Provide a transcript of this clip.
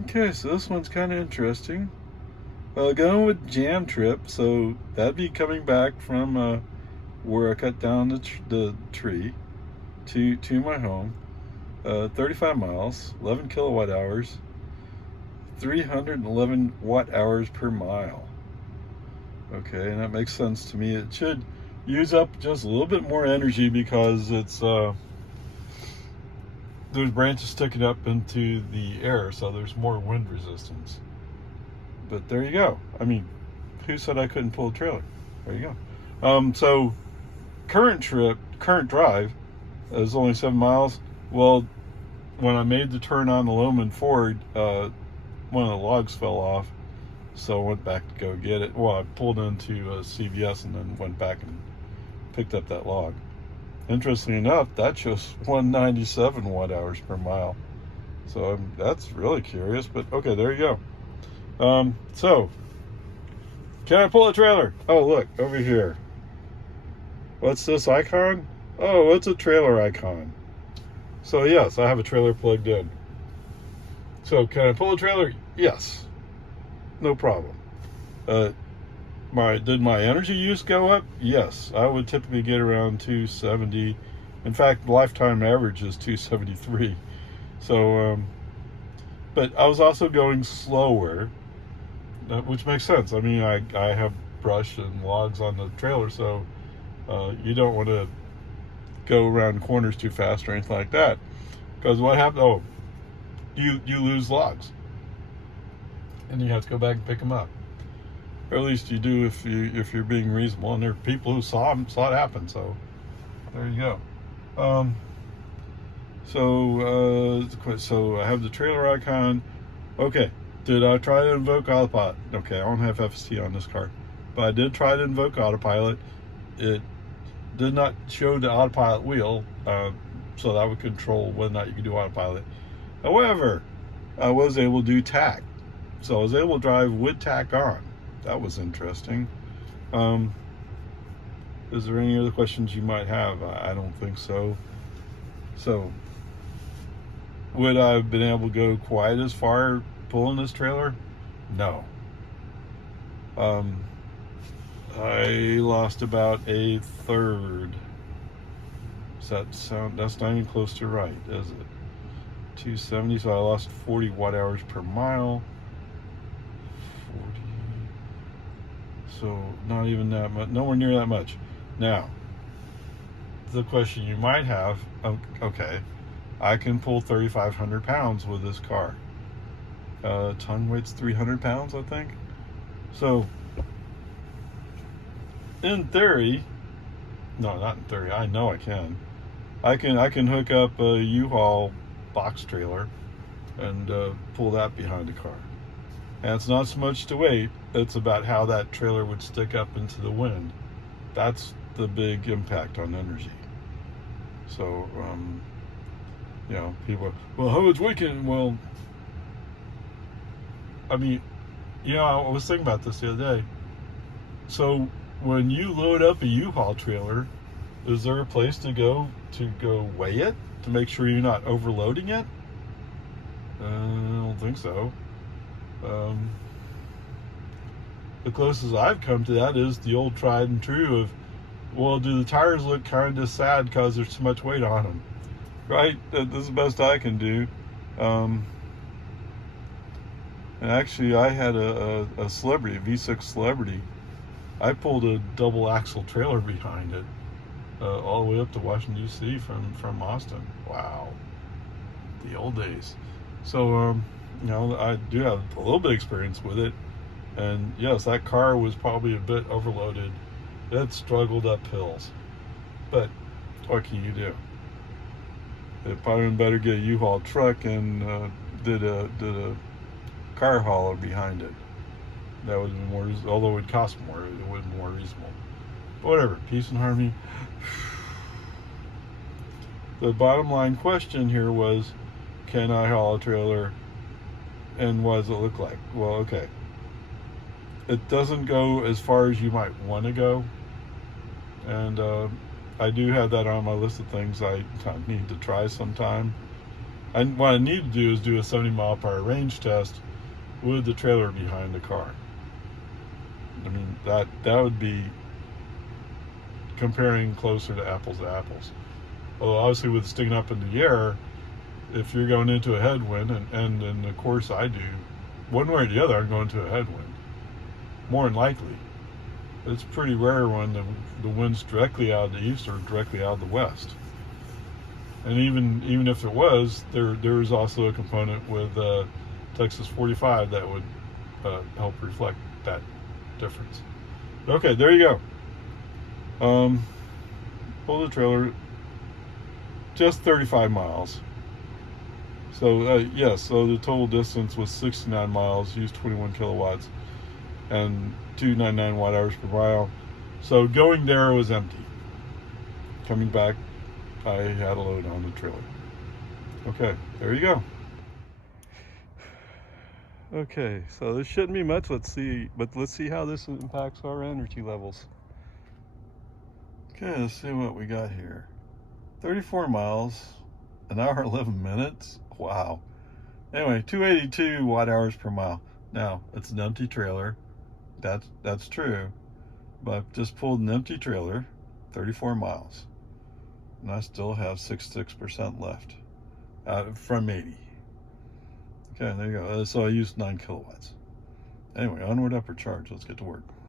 Okay, so this one's kind of interesting. Going with jam trip, so that'd be coming back from where I cut down the tree to my home. 35 miles, 11 kilowatt hours, 311 watt hours per mile. Okay, and that makes sense to me. It should use up just a little bit more energy because it's there's branches sticking up into the air, so there's more wind resistance. But there you go. I mean, who said I couldn't pull a trailer? There you go. So current drive is only 7 miles. Well, when I made the turn on the Loman Ford, one of the logs fell off, so I went back to go get it. Well, I pulled into CVS and then went back and picked up that log. Interestingly enough, that shows 197 watt hours per mile. So that's really curious, but okay, there you go. So, can I pull a trailer? Oh, look, over here. What's this icon? Oh, it's a trailer icon. So yes, I have a trailer plugged in. So can I pull a trailer? Yes. No problem. Did my energy use go up? Yes. I would typically get around 270. In fact, the lifetime average is 273. So, but I was also going slower, which makes sense. I mean, I have brush and logs on the trailer, so you don't want to go around corners too fast or anything like that. Because what happens? Oh, you lose logs, and you have to go back and pick them up. Or at least you do if you're being reasonable. And there are people who saw it happen. So there you go. So I have the trailer icon. Okay. Did I try to invoke autopilot? Okay, I don't have FSD on this car, but I did try to invoke autopilot. It did not show the autopilot wheel, so that would control whether or not you could do autopilot. However, I was able to do tack, so I was able to drive with tack on. That was interesting. Is there any other questions you might have? I don't think so. So, would I have been able to go quite as far pulling this trailer? No. I lost about a third. Does that sound? That's not even close to right, is it? 270. So I lost 40 watt hours per mile. 40. So not even that much. Nowhere near that much. Now, the question you might have. Okay, I can pull 3,500 pounds with this car. Tongue weight's 300 pounds, I think. So, in theory, no, not in theory. I know I can. I can hook up a U-Haul box trailer and pull that behind the car. And it's not so much the weight; it's about how that trailer would stick up into the wind. That's the big impact on energy. So, people. Well, how much weight can? Well, I mean, I was thinking about this the other day. So when you load up a U-Haul trailer, is there a place to go weigh it to make sure you're not overloading it? I don't think so. The closest I've come to that is the old tried and true of, well, do the tires look kind of sad because there's too much weight on them? Right? This is the best I can do. And actually, I had a Celebrity, a V6 Celebrity. I pulled a double axle trailer behind it, all the way up to Washington D.C. from Austin. Wow, the old days. So I do have a little bit of experience with it, and yes, that car was probably a bit overloaded. It struggled up hills, but what can you do? It probably been better get a U-Haul truck and did a car hauler behind it. That would be more, although it would cost more, it would be more reasonable. But whatever, peace and harmony. The bottom line question here was, can I haul a trailer and what does it look like? Well, okay. It doesn't go as far as you might want to go. And I do have that on my list of things I need to try sometime. what I need to do is do a 70-mile-per-hour range test with the trailer behind the car. I mean, that would be comparing closer to apples. Although obviously with sticking up in the air, if you're going into a headwind, and of course I do, one way or the other I'm going to a headwind, more than likely. It's pretty rare when the wind's directly out of the east or directly out of the west. And even if it was, there is also a component with Texas 45 that would help reflect that difference. Okay, there you go. Pull the trailer just 35 miles. So yes, so the total distance was 69 miles, used 21 kilowatts and 299 watt hours per mile. So going there was empty. Coming back, I had a load on the trailer. Okay, there you go. Okay, so this shouldn't be much. Let's see how this impacts our energy levels. Okay, let's see what we got here. 34 miles, an hour 11 minutes. Wow. Anyway, 282 watt hours per mile. Now, it's an empty trailer. That's true. But I've just pulled an empty trailer, 34 miles. And I still have 66% left from 80. Okay, there you go. So I used 9 kilowatts. Anyway, onward, upward charge. Let's get to work.